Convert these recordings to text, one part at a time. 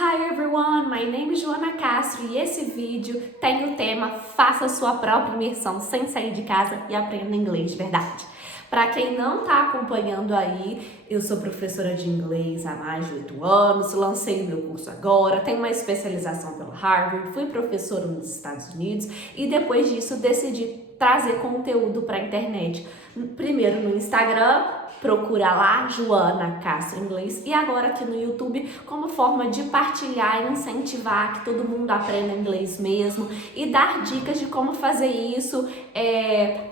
Hi everyone, my name is Joana Castro e esse vídeo tem o tema Faça sua própria imersão sem sair de casa e aprenda inglês de verdade. Para quem não está acompanhando aí, eu sou professora de inglês há mais de 8 anos, lancei o meu curso agora, tenho uma especialização pela Harvard, fui professora nos Estados Unidos e depois disso decidi trazer conteúdo para a internet. Primeiro no Instagram, procura lá Joana Castro Inglês, e agora aqui no YouTube como forma de partilhar e incentivar que todo mundo aprenda inglês mesmo e dar dicas de como fazer isso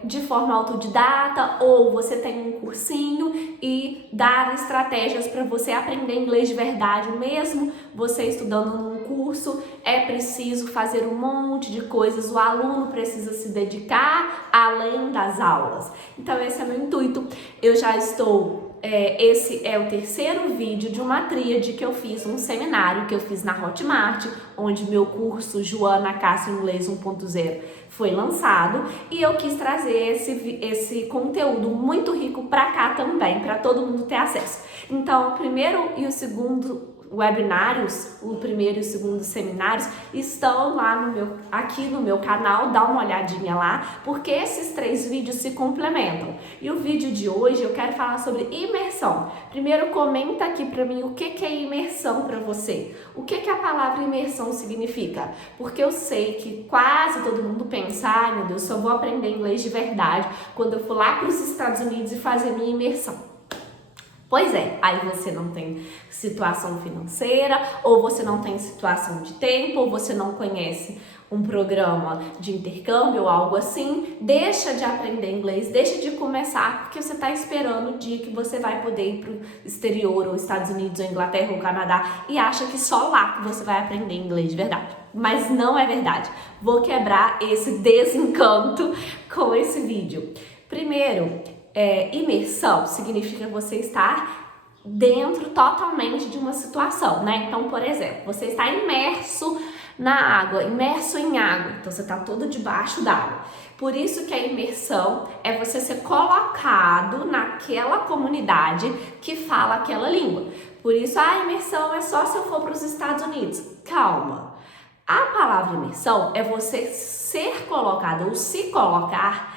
de forma autodidata, ou você tem um cursinho e dar estratégias para você aprender inglês de verdade mesmo. Você estudando num curso, é preciso fazer um monte de coisas, o aluno precisa se dedicar além das aulas. Então esse é o meu intuito. Eu já estou, esse é o terceiro vídeo de uma tríade que eu fiz, um seminário que eu fiz na Hotmart, onde meu curso Joana Castro Inglês 1.0 foi lançado, e eu quis trazer esse conteúdo muito rico para cá também, para todo mundo ter acesso. Então, o primeiro e o segundo webinários, o primeiro e o segundo seminários, estão lá aqui no meu canal, dá uma olhadinha lá, porque esses 3 vídeos se complementam. E o vídeo de hoje eu quero falar sobre imersão. Primeiro, comenta aqui pra mim o que é imersão para você. O que a palavra imersão significa? Porque eu sei que quase todo mundo pensa, ai meu Deus, só vou aprender inglês de verdade quando eu for lá para os Estados Unidos e fazer minha imersão. Pois é, aí você não tem situação financeira, ou você não tem situação de tempo, ou você não conhece um programa de intercâmbio ou algo assim. Deixa de aprender inglês, deixa de começar, porque você está esperando o dia que você vai poder ir para o exterior, ou Estados Unidos, ou Inglaterra, ou Canadá, e acha que só lá que você vai aprender inglês de verdade. Mas não é verdade. Vou quebrar esse desencanto com esse vídeo. Primeiro, imersão significa você estar dentro totalmente de uma situação, né? Então, por exemplo, você está imerso na água, imerso em água, então você está todo debaixo d'água. Por isso que a imersão é você ser colocado naquela comunidade que fala aquela língua. Por isso, a imersão é só se eu for para os Estados Unidos. Calma! A palavra imersão é você ser colocado ou se colocar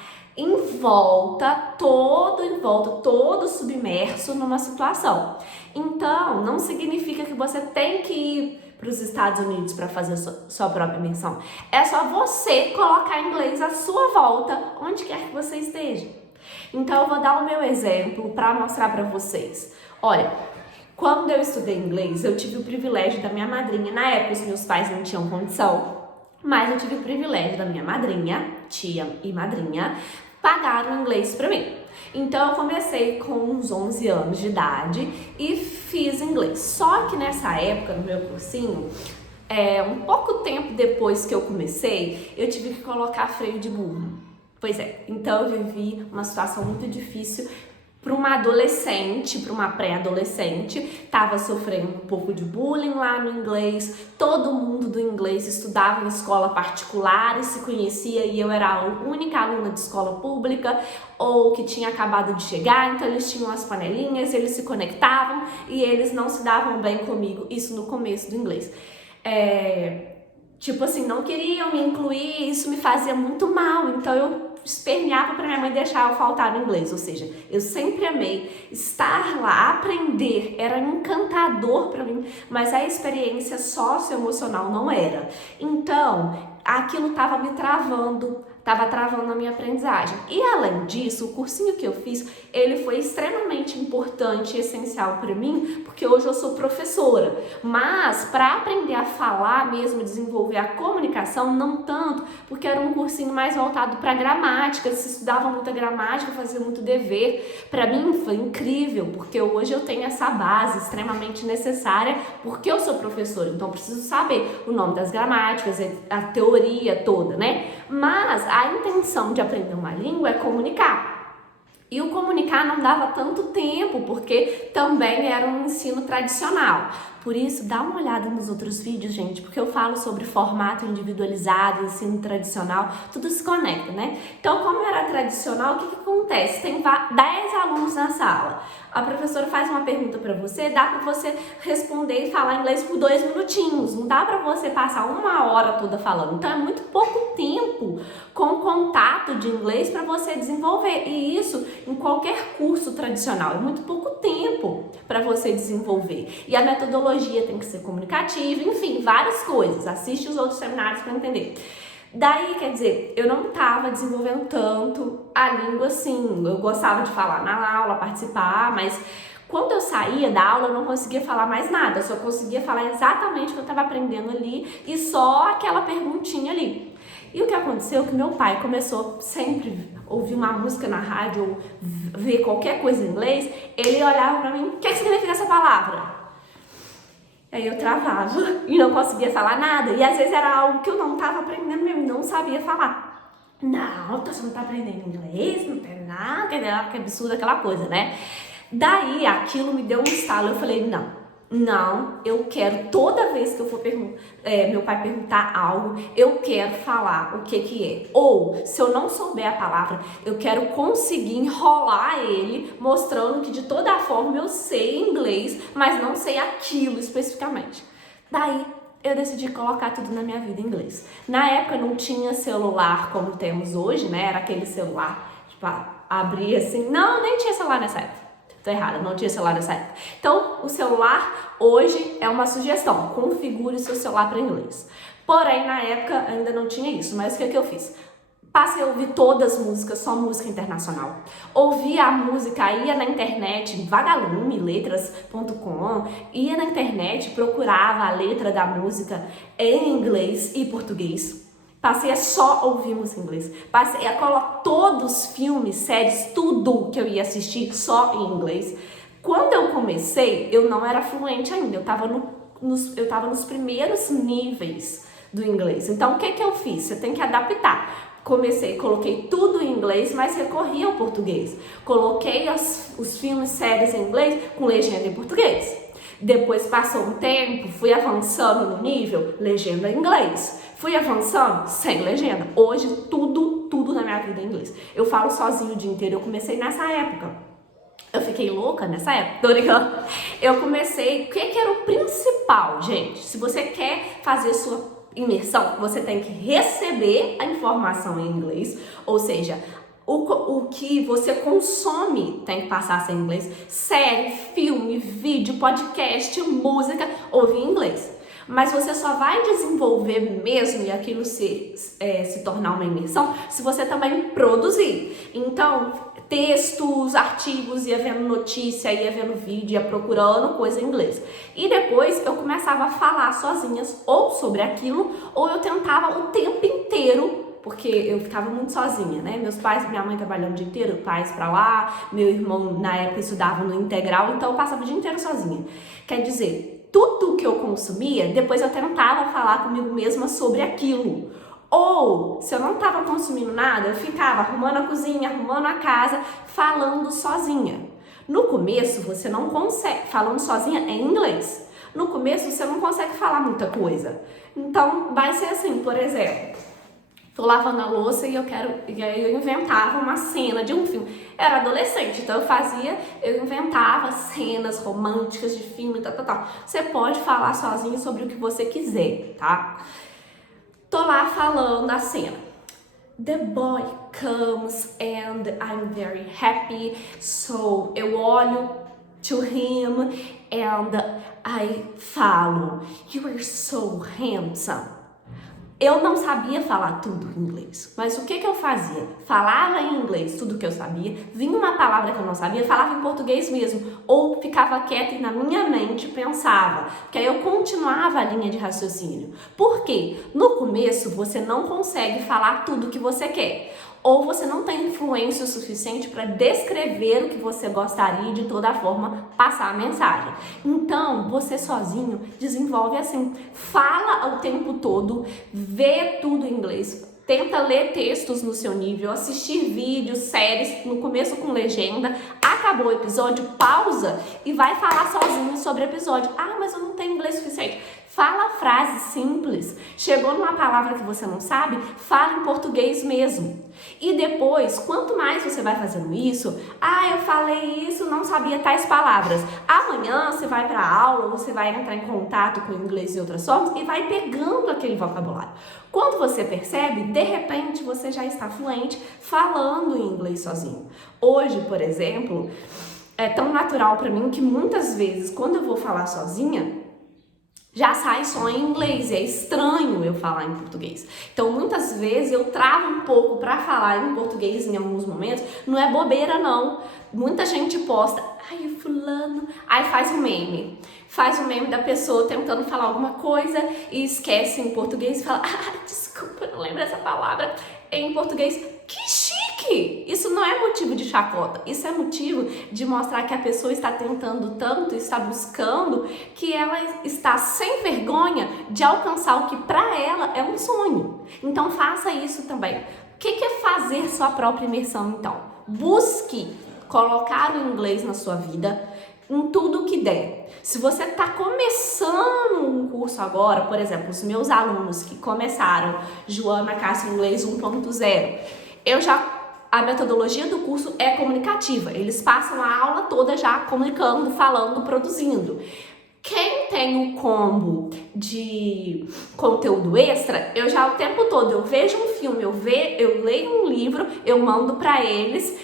todo submerso numa situação. Então, não significa que você tem que ir para os Estados Unidos para fazer sua própria imersão. É só você colocar inglês à sua volta, onde quer que você esteja. Então, eu vou dar o meu exemplo para mostrar para vocês. Olha, quando eu estudei inglês, eu tive o privilégio da minha madrinha. Na época, os meus pais não tinham condição, mas eu tive o privilégio da minha madrinha, tia e madrinha, pagar o inglês pra mim. Então eu comecei com uns 11 anos de idade e fiz inglês. Só que nessa época, no meu cursinho, um pouco tempo depois que eu comecei, eu tive que colocar freio de burro. Pois é, então eu vivi uma situação muito difícil para uma adolescente, para uma pré-adolescente, estava sofrendo um pouco de bullying lá no inglês, todo mundo do inglês estudava em escola particular e se conhecia, e eu era a única aluna de escola pública ou que tinha acabado de chegar, então eles tinham as panelinhas, eles se conectavam e eles não se davam bem comigo, isso no começo do inglês. Tipo assim, não queriam me incluir, isso me fazia muito mal, então eu esperneava para minha mãe deixar eu faltar no inglês, ou seja, eu sempre amei estar lá, aprender, era encantador para mim, mas a experiência socioemocional não era. Então, aquilo estava me travando, estava travando a minha aprendizagem. E além disso, o cursinho que eu fiz, ele foi extremamente importante e essencial para mim, porque hoje eu sou professora. Mas para aprender a falar mesmo, desenvolver a comunicação, não tanto, porque era um cursinho mais voltado para gramática, se estudava muita gramática, fazia muito dever. Para mim foi incrível, porque hoje eu tenho essa base extremamente necessária, porque eu sou professora, então eu preciso saber o nome das gramáticas, a teoria toda, né? Mas a intenção de aprender uma língua é comunicar. E o comunicar não dava tanto tempo, porque também era um ensino tradicional. Por isso, dá uma olhada nos outros vídeos, gente, porque eu falo sobre formato individualizado, ensino tradicional, tudo se conecta, né? Então, como era tradicional, o que acontece? Tem 10 alunos na sala. A professora faz uma pergunta para você, dá para você responder e falar inglês por 2 minutinhos. Não dá para você passar 1 hora toda falando. Então é muito pouco tempo com contato de inglês para você desenvolver. E isso em qualquer curso tradicional. É muito pouco tempo para você desenvolver. E a metodologia tem que ser comunicativa, enfim, várias coisas. Assiste os outros seminários para entender. Daí, quer dizer, eu não estava desenvolvendo tanto a língua assim. Eu gostava de falar na aula, participar, mas quando eu saía da aula eu não conseguia falar mais nada. Eu só conseguia falar exatamente o que eu estava aprendendo ali e só aquela perguntinha ali. E o que aconteceu é que meu pai começou sempre a ouvir uma música na rádio ou ver qualquer coisa em inglês, ele olhava pra mim, o que significa essa palavra? Aí eu travava e não conseguia falar nada. E às vezes era algo que eu não estava aprendendo mesmo, não sabia falar. Não, você não tá aprendendo inglês, não tem nada, que absurdo aquela coisa, né? Daí aquilo me deu um estalo, eu falei, não, eu quero, toda vez que eu for meu pai perguntar algo, eu quero falar o que é. Ou, se eu não souber a palavra, eu quero conseguir enrolar ele, mostrando que de toda forma eu sei inglês, mas não sei aquilo especificamente. Daí, eu decidi colocar tudo na minha vida em inglês. Na época não tinha celular como temos hoje, né? Era aquele celular, tipo, abria assim. Não, nem tinha celular nessa época. Tô errada, não tinha celular nessa época. Então, o celular hoje é uma sugestão. Configure seu celular para inglês. Porém, na época ainda não tinha isso. Mas o que eu fiz? Passei a ouvir todas as músicas, só música internacional. Ouvia a música, ia na internet, Vagalume, letras.com, ia na internet, procurava a letra da música em inglês e português. Passei a só ouvir música em inglês. Passei a colocar todos os filmes, séries, tudo que eu ia assistir só em inglês. Quando eu comecei, eu não era fluente ainda. Eu tava nos primeiros níveis do inglês. Então, o que eu fiz? Você tem que adaptar. Coloquei tudo em inglês, mas recorri ao português. Coloquei os filmes, séries em inglês com legenda em português. Depois passou um tempo, fui avançando no nível, legenda em inglês. Fui avançando sem legenda. Hoje, tudo na minha vida é inglês. Eu falo sozinho o dia inteiro. Eu comecei nessa época. Eu fiquei louca nessa época, tô brincando. Eu comecei... O que era o principal, gente? Se você quer fazer sua imersão, você tem que receber a informação em inglês. Ou seja, o que você consome tem que passar a ser em inglês. Série, filme, vídeo, podcast, música, ouvir em inglês. Mas você só vai desenvolver mesmo e aquilo se tornar uma imersão se você também produzir. Então, textos, artigos, ia vendo notícia, ia vendo vídeo, ia procurando coisa em inglês. E depois eu começava a falar sozinhas ou sobre aquilo, ou eu tentava o tempo inteiro, porque eu ficava muito sozinha, né? Meus pais, minha mãe trabalhando o dia inteiro, pais pra lá, meu irmão na época estudava no integral, então eu passava o dia inteiro sozinha. Quer dizer, tudo que eu consumia, depois eu tentava falar comigo mesma sobre aquilo. Ou, se eu não estava consumindo nada, eu ficava arrumando a cozinha, arrumando a casa, falando sozinha. No começo, você não consegue, falando sozinha em inglês. No começo, você não consegue falar muita coisa. Então, vai ser assim, por exemplo, tô lavando a louça e aí eu inventava uma cena de um filme. Eu era adolescente, então eu inventava cenas românticas de filme, tal. Você pode falar sozinho sobre o que você quiser, tá? Tô lá falando a cena. The boy comes and I'm very happy. So eu olho to him and I falo, you are so handsome. Eu não sabia falar tudo em inglês, mas o que eu fazia? Falava em inglês tudo que eu sabia, vinha uma palavra que eu não sabia, falava em português mesmo, ou ficava quieta e na minha mente pensava, que aí eu continuava a linha de raciocínio. Por quê? No começo você não consegue falar tudo que você quer, ou você não tem influência o suficiente para descrever o que você gostaria e de toda forma passar a mensagem. Então, você sozinho desenvolve assim, fala o tempo todo, vê tudo em inglês, tenta ler textos no seu nível, assistir vídeos, séries, no começo com legenda. Acabou o episódio, pausa e vai falar sozinho sobre o episódio. Ah, mas eu não tenho inglês suficiente. Fala frases simples. Chegou numa palavra que você não sabe, fala em português mesmo. E depois, quanto mais você vai fazendo isso, eu falei isso, não sabia tais palavras. Amanhã você vai para a aula, você vai entrar em contato com o inglês de outras formas e vai pegando aquele vocabulário. Quando você percebe, de repente você já está fluente falando em inglês sozinho. Hoje, por exemplo, é tão natural para mim que muitas vezes, quando eu vou falar sozinha, já sai só em inglês, e é estranho eu falar em português. Então, muitas vezes eu travo um pouco para falar em português em alguns momentos. Não é bobeira, não. Muita gente posta, fulano, aí faz um meme. Faz um meme da pessoa tentando falar alguma coisa e esquece em português e fala, desculpa, não lembro essa palavra em português. Que chique! Isso não é motivo de chacota, isso é motivo de mostrar que a pessoa está tentando tanto, está buscando, que ela está sem vergonha de alcançar o que para ela é um sonho. Então faça isso também. O que é fazer sua própria imersão então? Busque colocar o inglês na sua vida em tudo que der. Se você está começando um curso agora, por exemplo, os meus alunos que começaram Joana Castro Inglês 1.0, a metodologia do curso é comunicativa. Eles passam a aula toda já comunicando, falando, produzindo. Quem tem o combo de conteúdo extra, eu já o tempo todo, eu vejo um filme, eu leio um livro, eu mando para eles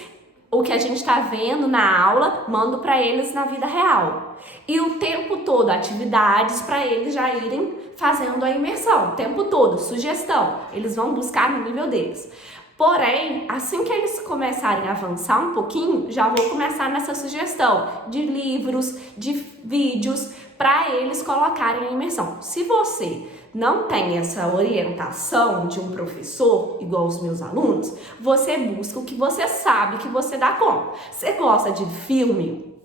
o que a gente está vendo na aula, mando para eles na vida real. E o tempo todo, atividades para eles já irem fazendo a imersão. O tempo todo, sugestão. Eles vão buscar no nível deles. Porém, assim que eles começarem a avançar um pouquinho, já vou começar nessa sugestão de livros, de vídeos, para eles colocarem a imersão. Se você não tem essa orientação de um professor, igual os meus alunos, você busca o que você sabe que você dá conta. Você gosta de filme?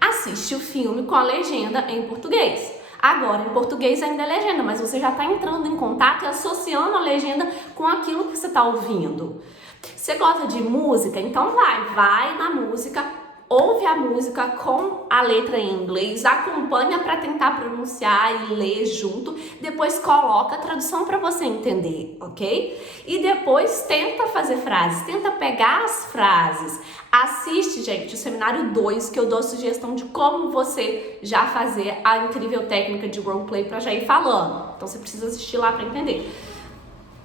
Assiste o filme com a legenda em português. Agora, em português ainda é legenda, mas você já está entrando em contato e associando a legenda com aquilo que você está ouvindo. Você gosta de música? Então vai na música, ouve a música com a letra em inglês, acompanha para tentar pronunciar e ler junto, depois coloca a tradução para você entender, ok? E depois tenta fazer frases, tenta pegar as frases. Assiste, gente, o seminário 2, que eu dou sugestão de como você já fazer a incrível técnica de roleplay para já ir falando. Então você precisa assistir lá para entender.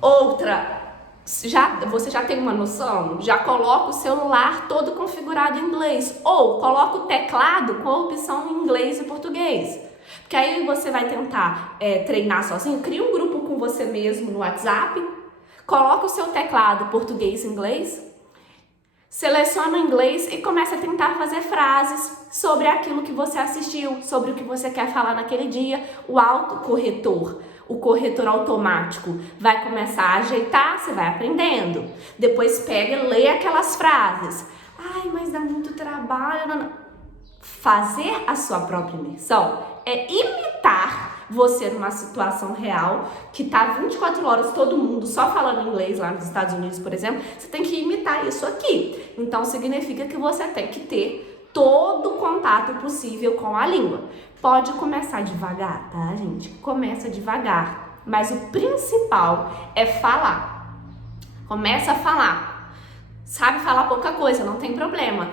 Outra, você já tem uma noção? Já coloca o celular todo configurado em inglês, ou coloca o teclado com a opção em inglês e português. Porque aí você vai tentar treinar sozinho, cria um grupo com você mesmo no WhatsApp, coloca o seu teclado português e inglês, seleciona o inglês e começa a tentar fazer frases sobre aquilo que você assistiu, sobre o que você quer falar naquele dia. O autocorretor, o corretor automático vai começar a ajeitar, você vai aprendendo. Depois pega e lê aquelas frases. Mas dá muito trabalho. Não. Fazer a sua própria imersão é imitar você numa situação real, que tá 24 horas todo mundo só falando inglês lá nos Estados Unidos, por exemplo. Você tem que imitar isso aqui. Então significa que você tem que ter todo o contato possível com a língua. Pode começar devagar, tá, gente? Começa devagar, mas o principal é falar. Começa a falar. Sabe falar pouca coisa, não tem problema.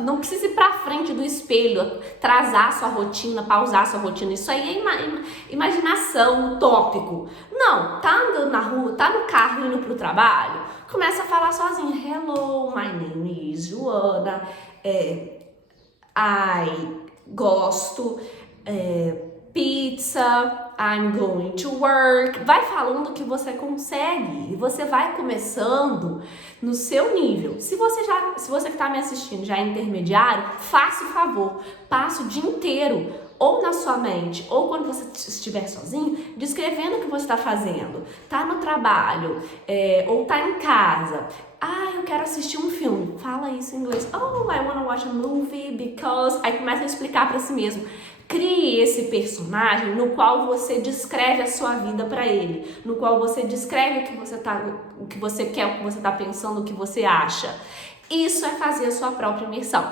Não precisa ir pra frente do espelho, atrasar sua rotina, pausar sua rotina. Isso aí é imaginação, utópico. Não, tá andando na rua, tá no carro indo pro trabalho, começa a falar sozinho. Hello, my name is Joana. Gosto, pizza, I'm going to work. Vai falando que você consegue e você vai começando no seu nível. Se você que está me assistindo já é intermediário, faça o favor, passe o dia inteiro ou na sua mente, ou quando você estiver sozinho, descrevendo o que você está fazendo. Tá no trabalho, ou tá em casa. Eu quero assistir um filme. Fala isso em inglês. I wanna watch a movie because... Aí começa a explicar para si mesmo. Crie esse personagem no qual você descreve a sua vida para ele, no qual você descreve o que você quer, o que você está pensando, o que você acha. Isso é fazer a sua própria imersão.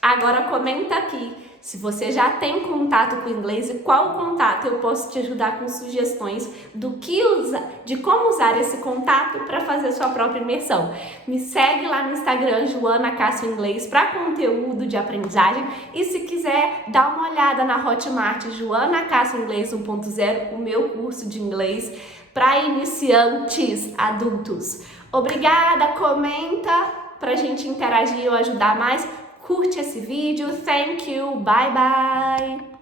Agora comenta aqui se você já tem contato com o inglês e qual contato eu posso te ajudar com sugestões de como usar esse contato para fazer sua própria imersão. Me segue lá no Instagram, Joana Cássio Inglês, para conteúdo de aprendizagem. E se quiser, dá uma olhada na Hotmart, Joana Cássio Inglês 1.0, o meu curso de inglês para iniciantes adultos. Obrigada, comenta pra gente interagir ou ajudar mais. Curte esse vídeo. Thank you. Bye, bye.